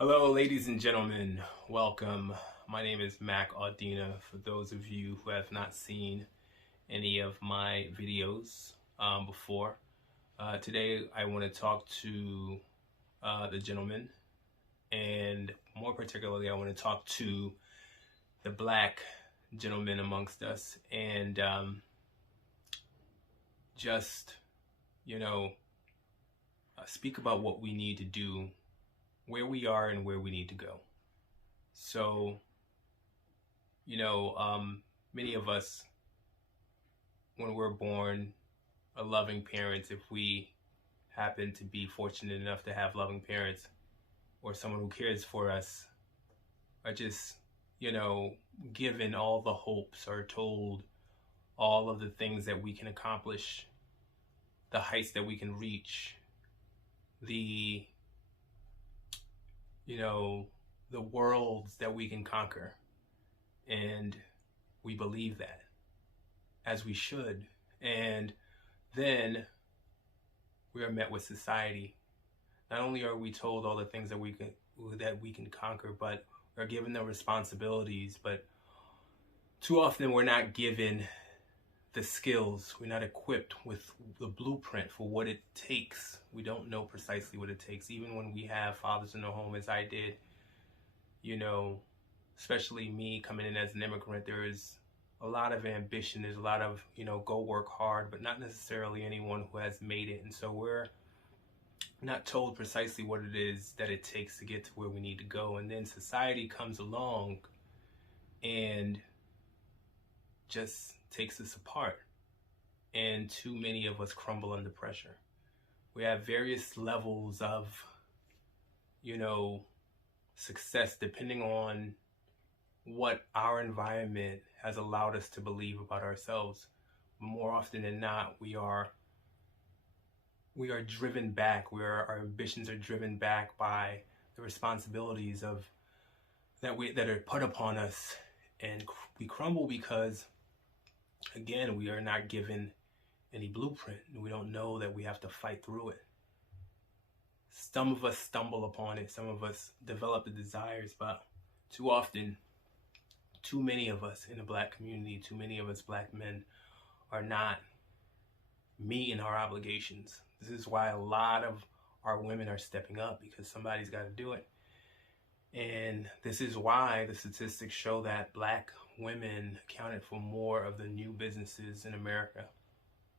Hello, ladies and gentlemen. Welcome. My name is Mac Audina. For those of you who have not seen any of my videos before, today I want to talk to the gentleman, and more particularly, I want to talk to the black gentleman amongst us, and just, you know, speak about what we need to do, where we are, and where we need to go. So, many of us, when we're born, are loving parents. If we happen to be fortunate enough to have loving parents or someone who cares for us, are just, you know, given all the hopes, are told all of the things that we can accomplish, the heights that we can reach, the, you know, the worlds that we can conquer. And we believe that, as we should. And then we are met with society. Not only are we told all the things that we can conquer, but we're given the responsibilities. But too often we're not given the skills. We're not equipped with the blueprint for what it takes. We don't know precisely what it takes. Even when we have fathers in the home, as I did, especially me coming in as an immigrant, there is a lot of ambition. There's a lot of, go work hard, but not necessarily anyone who has made it. And so we're not told precisely what it is that it takes to get to where we need to go. And then society comes along and just takes us apart. And too many of us crumble under pressure. We have various levels of, success depending on what our environment has allowed us to believe about ourselves. More often than not, we are driven back. Our ambitions are driven back by the responsibilities that are put upon us, and we crumble because, again, we are not given any blueprint. We don't know that we have to fight through it. Some of us stumble upon it. Some of us develop the desires, but too often, too many of us in the black community, too many of us black men are not meeting our obligations. This is why a lot of our women are stepping up, because somebody's got to do it. And this is why the statistics show that black women accounted for more of the new businesses in America,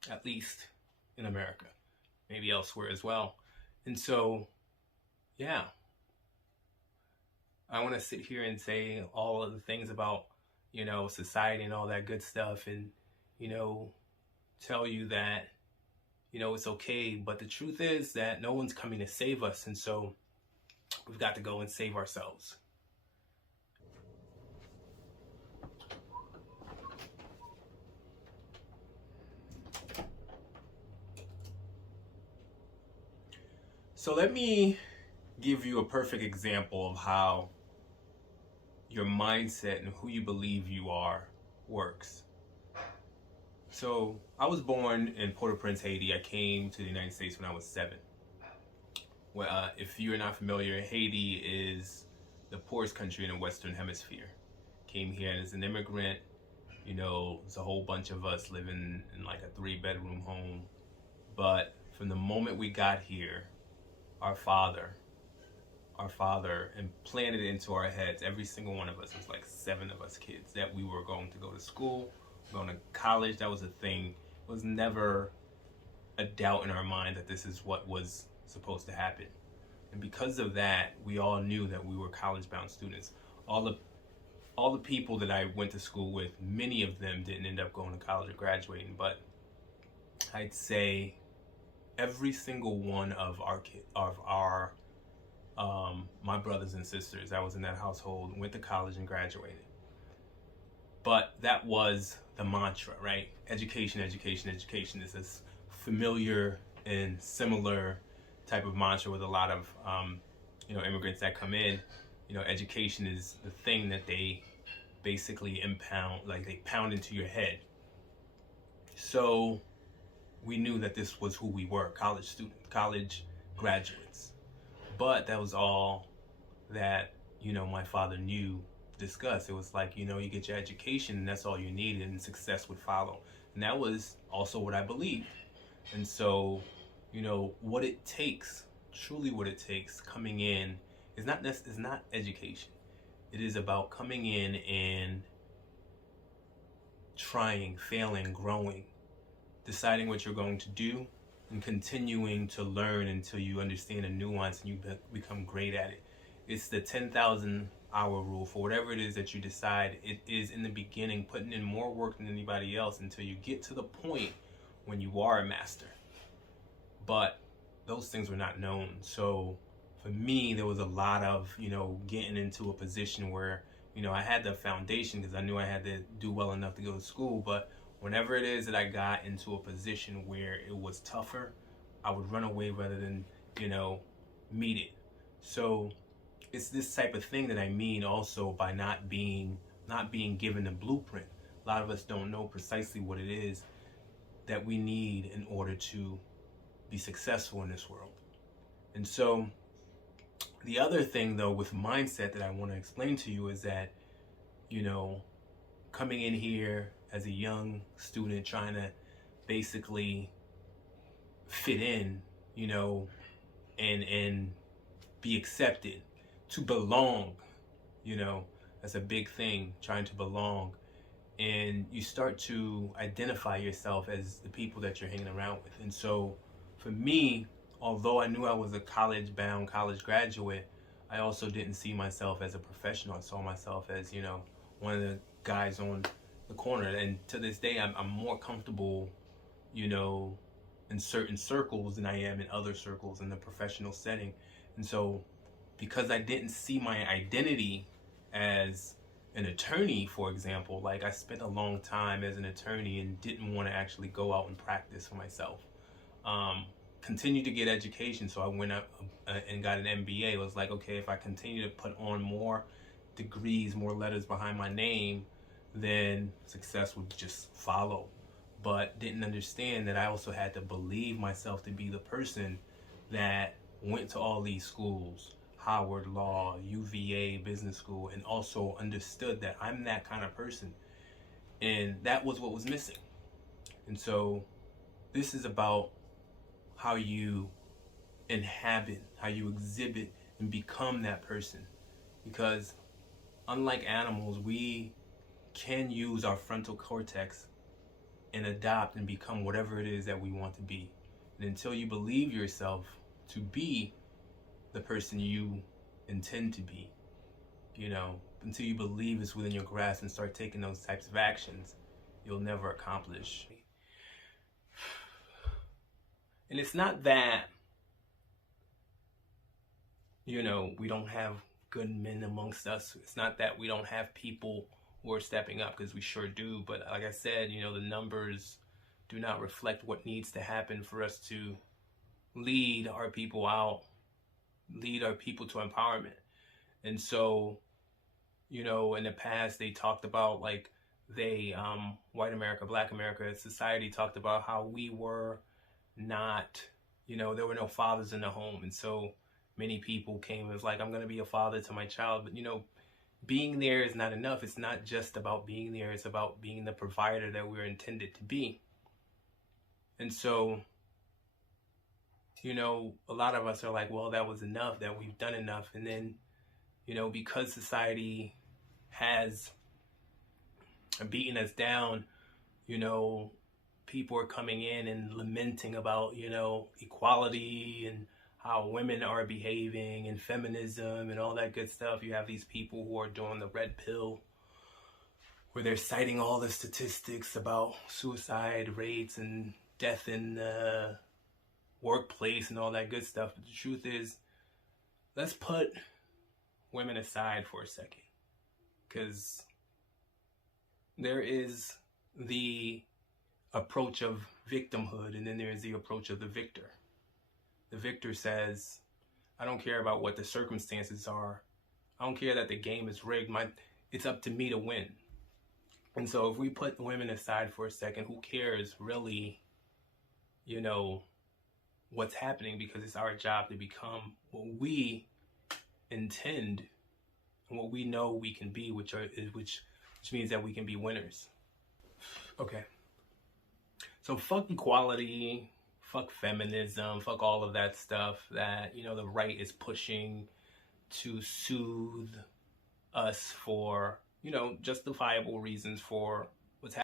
at least in America, maybe elsewhere as well. And so, yeah, I want to sit here and say all of the things about, society and all that good stuff, and, tell you that, it's okay. But the truth is that no one's coming to save us. And so we've got to go and save ourselves. So let me give you a perfect example of how your mindset and who you believe you are works. So I was born in Port-au-Prince, Haiti. I came to the United States when I was 7. Well, if you're not familiar, Haiti is the poorest country in the Western Hemisphere. Came here as an immigrant. There's a whole bunch of us living in like a 3-bedroom home. But from the moment we got here, our father implanted into our heads, every single one of us, was like 7 of us kids, that we were going to go to school, going to college. That was a thing. It was never a doubt in our mind that this is what was supposed to happen. And because of that, we all knew that we were college-bound students. All the people that I went to school with, many of them didn't end up going to college or graduating, but I'd say every single one of my brothers and sisters that was in that household went to college and graduated. But that was the mantra, right? Education, education, education. Is this familiar and similar type of mantra with a lot of immigrants that come in. Education is the thing that they basically they pound into your head. So we knew that this was who we were, college students, college graduates. But that was all that, my father knew, discussed. It was like, you get your education and that's all you needed and success would follow. And that was also what I believed. And so, what it takes, truly what it takes coming in is not education. It is about coming in and trying, failing, growing, deciding what you're going to do, and continuing to learn until you understand the nuance and you become great at it. It's the 10,000 hour rule. For whatever it is that you decide, it is in the beginning putting in more work than anybody else until you get to the point when you are a master. But those things were not known. So for me, there was a lot of, getting into a position where, I had the foundation because I knew I had to do well enough to go to school. But whenever it is that I got into a position where it was tougher, I would run away rather than, meet it. So it's this type of thing that I mean also by not being given a blueprint. A lot of us don't know precisely what it is that we need in order to be successful in this world. And so the other thing though with mindset that I want to explain to you is that, coming in here as a young student trying to basically fit in, and be accepted, to belong, that's a big thing, trying to belong. And you start to identify yourself as the people that you're hanging around with. And so for me, although I knew I was a college-bound college graduate, I also didn't see myself as a professional. I saw myself as, one of the guys on the corner. And to this day, I'm more comfortable, in certain circles than I am in other circles in the professional setting. And so because I didn't see my identity as an attorney, for example, like I spent a long time as an attorney and didn't want to actually go out and practice for myself. Continued to get education, so I went up and got an MBA. It was like, okay, if I continue to put on more degrees, more letters behind my name, then success would just follow. But didn't understand that I also had to believe myself to be the person that went to all these schools, Howard Law, UVA Business School, and also understood that I'm that kind of person. And that was what was missing. And so this is about how you inhabit, how you exhibit and become that person. Because unlike animals, we can use our frontal cortex and adopt and become whatever it is that we want to be. And until you believe yourself to be the person you intend to be, until you believe it's within your grasp and start taking those types of actions, you'll never accomplish. And it's not that, we don't have good men amongst us. It's not that we don't have people who are stepping up, because we sure do. But like I said, the numbers do not reflect what needs to happen for us to lead our people out, lead our people to empowerment. And so, in the past, they talked about like white America, black America, society talked about how we were not, there were no fathers in the home. And so many people came and was like, I'm going to be a father to my child. But, being there is not enough. It's not just about being there. It's about being the provider that we're intended to be. And so, a lot of us are like, well, that was enough, that we've done enough. And then, because society has beaten us down, people are coming in and lamenting about, equality and how women are behaving and feminism and all that good stuff. You have these people who are doing the red pill, where they're citing all the statistics about suicide rates and death in the workplace and all that good stuff. But the truth is, let's put women aside for a second, because there is the approach of victimhood, and then there is the approach of the victor. The victor says, I don't care about what the circumstances are. I don't care that the game is rigged. It's up to me to win. And so if we put women aside for a second, who cares really, what's happening, because it's our job to become what we intend and what we know we can be, which means that we can be winners. Okay. So fuck equality, fuck feminism, fuck all of that stuff that, you know, the right is pushing to soothe us for, you know, justifiable reasons for